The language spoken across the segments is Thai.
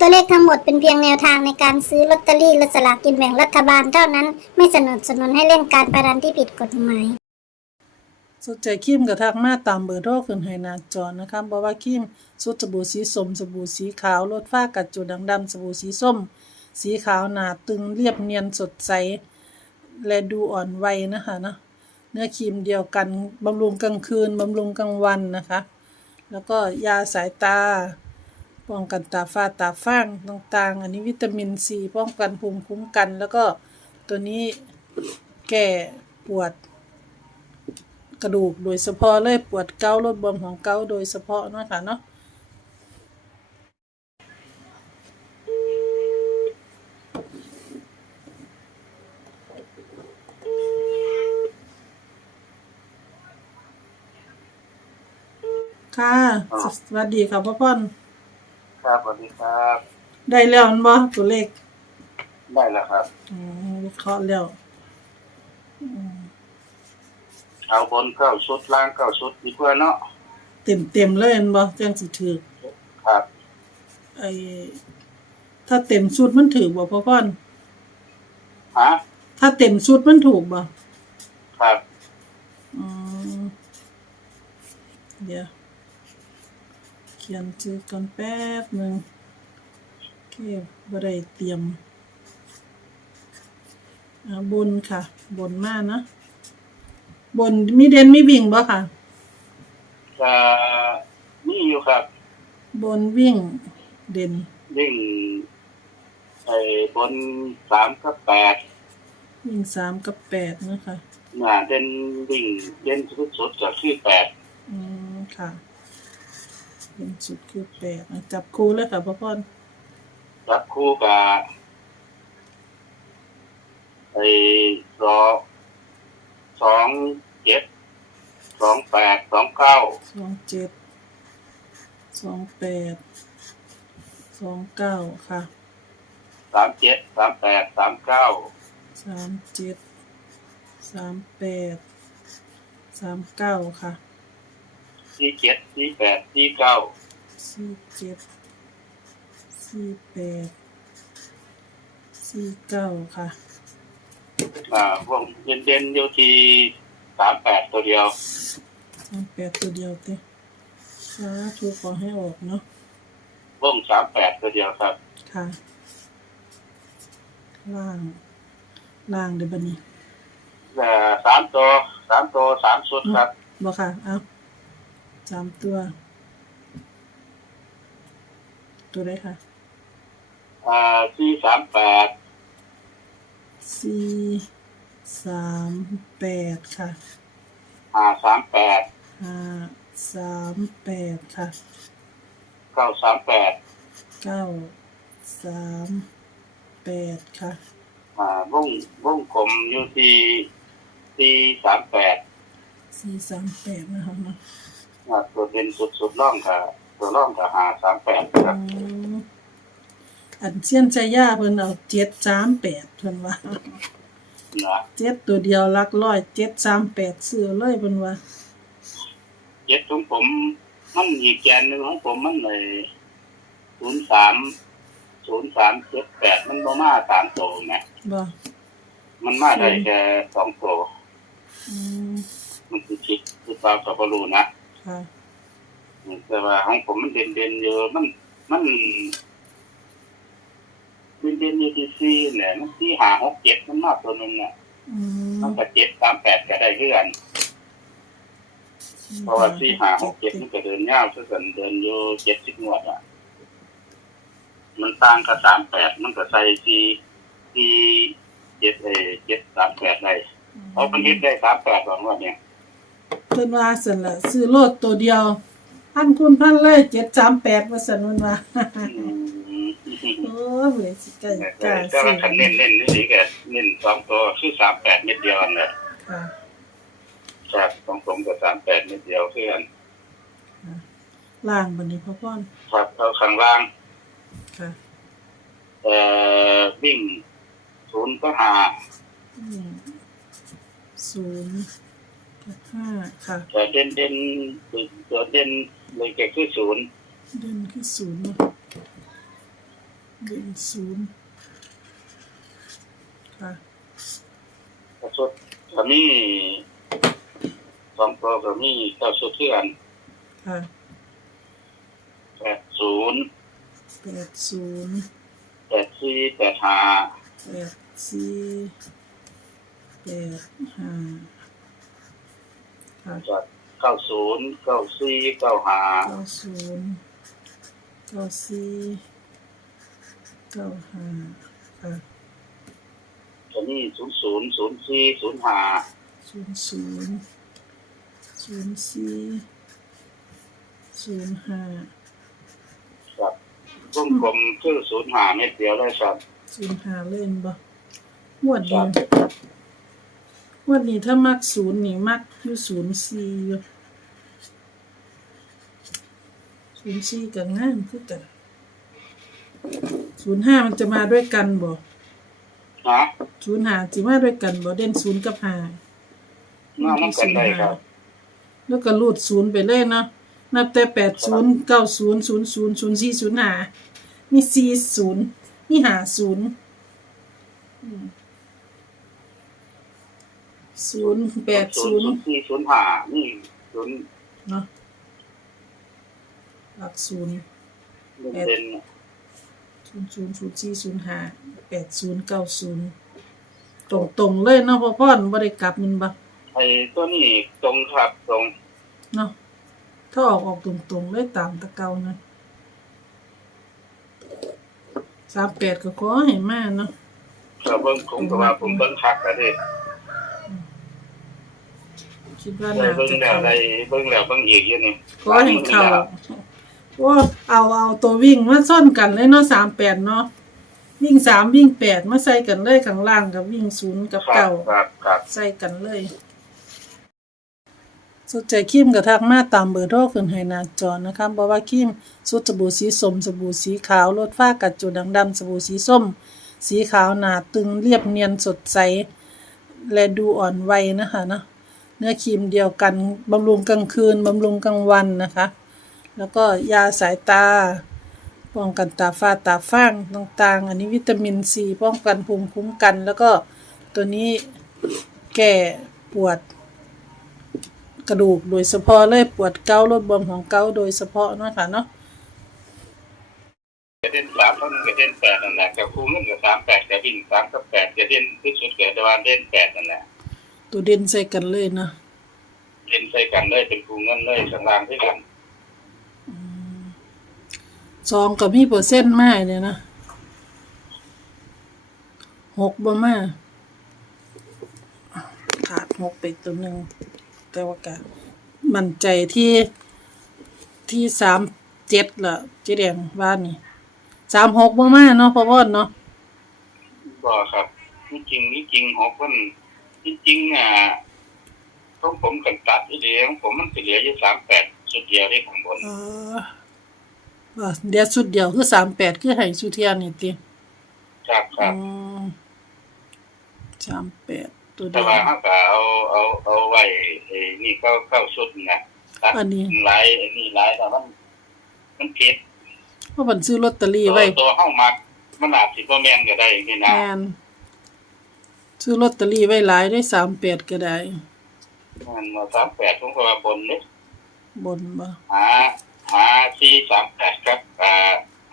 ตัวเลขทั้งหมดเป็นเพียงแนวทางในการซื้อลอตเตอรี่และสลากกินแบ่งรัฐบาลเท่านั้น ไม่สนับสนุนให้เล่นการพนันที่ผิดกฎหมายสุดใจคิมกับทักมาตามเบอร์โทรขึ้นให้หน้าจอนะคะบอกว่าคิมสุดสบู่สีส้มสบู่สีขาวลดฝ้ากัดจุดด่างดำสบู่สีส้ม สีขาวหนาตึงเรียบเนียนสดใส และดูอ่อนวัยนะคะเนาะเนื้อครีมเดียวกันบำรุงกลางคืนบำรุงกลางวันนะคะ แล้วก็ยาสายตา ป้องกันตาฝ้าตาฟางต่างๆ อันนี้วิตามินซีป้องกันภูมิคุ้มกัน แล้วก็ตัวนี้แก้ปวด กระดูกโดยเฉพาะเลยปวดเกาลดบวมของเกาโดยเฉพาะเนาะค่ะเนาะค่ะ สวัสดีค่ะพ่อพ่อน ครับสวัสดีครับ ได้แล้วมันบ่ตัวเลขได้แล้วครับอืมวิเคราะห์แล้วเอาบนเข้าชุดล่างเข้าชุดดีกว่าเนาะเต็มเต็มๆเลยแมันบ่จังสิถือครับไอ้ถ้าเต็มชุดมันถือบ่พ่อพ่อนฮะถ้าเต็มชุดมันถูกบ่ครับ อืมเดี๋ยวเขียนชื่อก่อนแป๊บหนึ่งโอเคบ่ได้เตรียมอ่าบนค่ะ บนมากนะ บนมีเด่นมีวิ่งบ่ค่ะจะนี่อยู่ครับ บนวิ่ง เด่นวิ่งไอ้บนสามกับแปดวิ่งสามกับแปดนะคะน่ะเด่นวิ่งเด่นสุดสุดๆก็คือแปดอืมค่ะ เป็นสุดคือแปดอะจับคู่เลยค่ะพ่อพ่อนรับคู่กับไอ้สองสองเจ็ดสองแปดสองเก้าสองเจ็ดสองแปดสองเก้าค่ะสามเจ็ดสามแปดสามเก้าสามเจ็ดสามแปดสามเก้าค่ะ สี่เจ็ดสี่แปดสี่เก้าสี่เจ็ดสี่แปดสี่เก้าค่ะอ่าวงเด่นเด่นๆอยู่ที่สามแปดตัวเดียวสามแปดตัวเดียวเต้สาธุขอให้ออกเนาะวงสามแปดตัวเดียวครับ ค่ะ ล่างล่างเดี๋ยวบันนี้แต่สามตัวสามตัวสามชุดครับบอกค่ะ เอา สามตัว ตัวได้ค่ะอ่าที่สามแปดสี่สามแปดค่ะอ่าสามแปดห้าสามแปดค่ะเก้าสามแปดเก้าสามแปดค่ะอ่าวงวงกลมอยู่ที่ที่สามแปดสี่สามแปดนะคะเนาะ อ่าตัวเป็นสุดสุดๆร่องกับตัวร่องกับหาสามแปดครับอืมอันเชียนใจย่าเพิ่นเอาเจ็ดสามแปดเพิ่นว่านะเจ็ดตัวเดียวหลักร้อยเจ็ดสามแปดเสือเลยเพิ่นว่าเจ็ดของผมมันอีกแกนหนึ่งของผมมันเลยศูนย์สามศูนย์สามเจ็ดแปดมันประมาณสามตัวนะบ่มันมาได้แค่สองตัวอืมมันคือคิดคือเปล่ากับบรูนะ ค่ะแต่ว่าของผมมันเด่นเด่นๆอยู่มัน มันเด่นเด่นๆอยู่ที่สี่เนี่ยมันที่หาหกเจ็ดมันมากตัวหนึงเนี่ยอืมมันก็เจ็ดสามแปดก็ได้เรื่อนเพราะว่าที่หาหกเจ็ดมันก็เดินยาวซะส่วนเดินอยู่เจ็ดสิบงวดอะ มันต่างกับสามแปดมันก็ใส่ที่ที่เจ็ดเอเจ็ดสามแปดได้เพราะมันยึดได้สามแปดสองงวดเนี่ย เพิ่นว่าซั่นล่ะซื้อโลดตัวเดียวพันคูณพันเลยเจ็ดสามแปดว่าซั่นมันว่าอืมโอ้ยเว้ยสิกล้ากล้าแต่ซื้ว่าอคันเน้นเน้นนี่สิแกเน้นสองตัวคือสามแปดเม็ดเดียวอันเนี่ยค่ะ ครับของผมกับสามแปดเม็ดเดียวคือกันล่างบัดนี้พ่อพ่อนครับเอาข้างล่างค่ะ เอ่อวิ่งศูนย์ก็หาอืมศูนย์กับ ห้าค่ะแต่เด่นเด่นตัวเด่นเลยแกคือศูนย์เด่นคือศูนย์เนาะเด่นศูนย์ค่ะกระสุดก็มีสองตัวก็มีเก้าสุดเทือนค่ะแปดศูนย์แปดศูนย์แปดสี่แปดห้าแปดสี่แปดห้าค่ะจาก เก้าศูนย์เก้าสี่เก้าห้าเก้าศูนย์เก้าสี่เก้าห้าค่ะก็มีศูนย์ศูนย์ศูนย์สี่ศูนย์ห้าศูนย์ศูนย์ศูนย์สี่ศูนย์ห้าครับวงกลมคือศูนย์ห้าเม็ดเดียวเลยครับศูนย์ห้าเล่นบ่งวดนี้งว ดนี้ถ้ามักศูนย์นี่มักอยู่ศูนย์สี่อยู่ศูนย์สี่กับงามคือกันศูนย์ห้ามันจะมาด้วยกันบ่ฮะศูนย์ห้าสิมาด้วยกันบ่เด่นศูนย์กับห้าน่าน้ำกันได้ครับแล้วก็รูดศูนย์ไปเลยเนาะนับแต่แปดศูนย์เก้าศูนย์ศูนย์ศูนย์ศูนย์สี่ศูนย์ห้ามีสี่ศูนย์มีห้าศูนย์ ศูนย์แปดศูนย์สี่ศูนย์ห้านี่ศูนย์เนาะหลักศูนย์เป็นศูนย์ศูนย์ศูนย์สี่ศูนย์ห้าแปดศูนย์เก้าศูนย์ตรงตรงๆเลยเนาะพ่อพ่อนบ่ได้กลับแมันบ่ไอ้ตัวนี้ตรงครับตรงเนาะถ้าออกออกตรงตรงๆเลยตามตะเกานะสามแปดก็ขอให้มาเนาะครับเบิ้งผมก็ว่าผมเบิ้งคักแต่เด้ คิดว่าได้น่าเบิ้งจะแล้วเข้าได้เบิ้งแล้วเบิ้งอีกอยู่นี่ขอให้เข้าว่าเอาเอาตัววิ่งมาซ่อนกันเลยเนาะสามแปดเนาะวิ่งสามวิ่งแปดมาใส่กันเลยข้างล่างกับวิ่งศูนย์กับครับเก้าครับครับใส่กันเลยสนใจครีมกับทักมาตามเบอร์โทรขึ้นให้หน้าจอนะคะบอกว่าครีมสุดสบู่สีส้มสบู่สีขาวลดฝ้ากัดจุดด่างดำสบู่สีส้ม สีขาวหนาตึงเรียบเนียนสดใส และดูอ่อนวัยนะคะเนาะ เนื้อครีมเดียวกันบำรุงกลางคืนบำรุงกลางวันนะคะ แล้วก็ยาสายตา ป้องกันตาฝ้าตาฟางต่างๆ อันนี้วิตามินซีป้องกันภูมิคุ้มกัน แล้วก็ตัวนี้แก้ปวดกระดูกโดยเฉพาะเลยปวดเกาลดบวมของเกาโดยเฉพาะเนาะค่ะเนาะกระเด็นสามเท่านั้นกระเด็นแปดนั่นแหละกับคู่เงินกับสามแปดกระดิ่งสามกับแปดกระเด็นที่สุดกระดานเด่นแปดนั่นแหละ ตัวเด่นใส่กันเลยเนาะเด่นใส่กันเลยเป็นคู่เงินเลยข้างล่างที่กันสองกับมีเปอร์เซ็นต์มากเลยนะหกบ่มาขาดหกไปตัวหนึ่งแต่ว่าการมั่นใจที่ที่สามเจ็ดละเจ๊แดงว่านี่สามหกบ่มาเนาะพ่อพ่อเนาะก็ครับนี่จริงนี่จริงหกคน จริงๆอะของผมกันตัดอีเดียของผมมันเหลืออยู่สามแปดสุดเดียวที่ข้างบนเออว่าเดี๋ยวสุดเดียวคือสามแปดคือให้สุเทียนนี่ติครับคอืรับมสามแปดตัวแต่เดียว ว่าเขาก็เอาเอาเอาไว้ไอ้นี่เข้าเข้าชุดนะตัดอันนี้ หลายไอ้นี่หลายแต่มัน มันผิดเพราะมันซื้อลอตเตอรี่ตัวไว้ตัวเข้ามักมันอาจสิบ่แม่นก็ได้นี่นะ แมน ซื้อลอตเตอรี่ไว้หลายได้สามแปดก็ได้ มันมาสามแปดผมก็ว่าบนเนี่ยบนบ่หาหาสี่สามแปดครับอ่า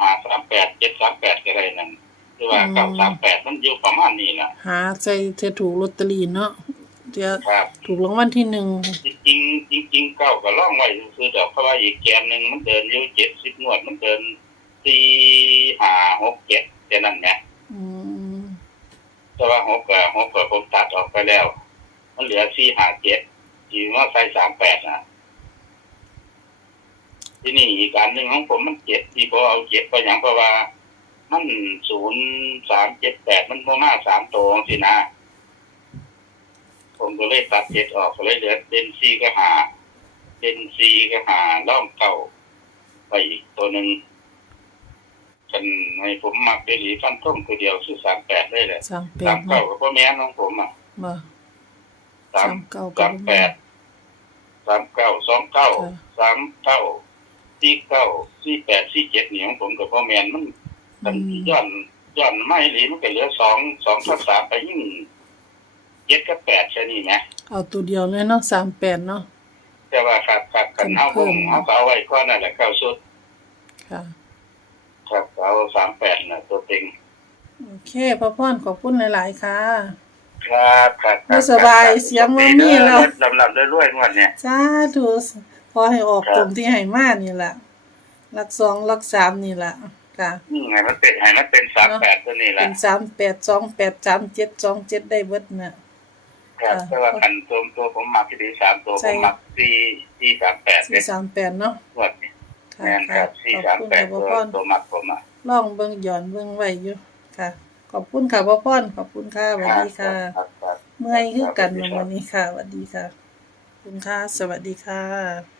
หาสามแปดเจ็ดสามแปดก็ได้นั่นคือว่าเก้าสามแปดมันอยู่ประมาณนี้นะหาใจเธอถูกลอตเตอรี่เนาะเดี๋ยวครับ ถูกรางวัลที่หนึ่งจริงๆจริงๆเก้าก็ล่องไว้คือเดี๋ยวเพราะว่าอีกแกนหนึ่งมันเดินอยู่เจ็ดสิบงวดมันเดินสี่ห้าหกเจ็ดแค่นั้นไง อืม แต่ว่าหกกับหกกับผมตัดออกไปแล้ว มันเหลือสี่ห้าเจ็ดที่ว่าใส่สามแปดนะที่นี่อีกอันหนึ่งของผมมันเจ็ดที่ผมเอาเจ็ดไปอย่างเพราะว่า มันศูนย์สามเจ็ดแปดมันโมมาสามตัวสินะ ผมก็เลยตัดเจ็ดออกก็เลยเหลือเดนซีก็หาเดนซีก็หาล่องเก่าไปอีกตัวหนึ่งกันให้ผมมักไปหลีฟันต้มตัวเดียวคือสามแปดได้เลยสามแปสาดมเก้าเนาะกับพ่อแม่ของผมอะบ่ สามสามเก้าสามแปดสามเก้าสองเก้าค่ะสามเก้าสี่เก้าสี่แปดสี่เจ็ดนี่ของผมกับพ่อแม่นมันกันย้อนย้อนไม่หลีมันก็เหลือสองสองทับสามไปยิ่งเจ็ดกับแปดใช่นี่ไหมเอาตัวเดียวเลยเนาะ38เนาะแต่ว่าครับครับกันเอาเพิ่ผมมเอาก็เอาไว้ก้อนนั่นแหละเก้าสุดค่ะครับเอาสามแปดน่ะตัวเต็งโอเคพ่อพรขอบคุณหลาย ๆ ค่ะ ครับครับคไม่รับสบายเสียงบ่มีแล้วลำลำๆรวยๆงวดเนี่ยสาธุขอให้ออกครับตรงที่ให้มานี่ล่ะหลักสองหลักสามนี่ล่ะค่ะนี่ไงมันเป็นให้มันเป็นสามแปดตัวนี้แหเป็ละนสามแปดสองแปดสามเจ็ดสองเจ็ดได้เบิดน่ะครับค่ะแต่ว่าคันตัวตัวผมมักที่ดีสามตัวใช่ผมมักสี่สี่สามแปดสี่เนี่ยสามแปดเนาะงวดนี้ค่ะแม่นคค่ะรับสี่ขอบสามคุณแปดค่ะพ่อตัวพรตัวมักผมอะลองเบิ่งหย่อนเบิ่งไว้อยู่ค่ะ ขอบคุณค่ะพ่อพรขอบคุณค่ะสวัสดีค่ะ รับครับ เมื่อยคือกันวันนี้ค่ะสวัสดีค่ะขอบคุณค่ะสวัสดีค่ะ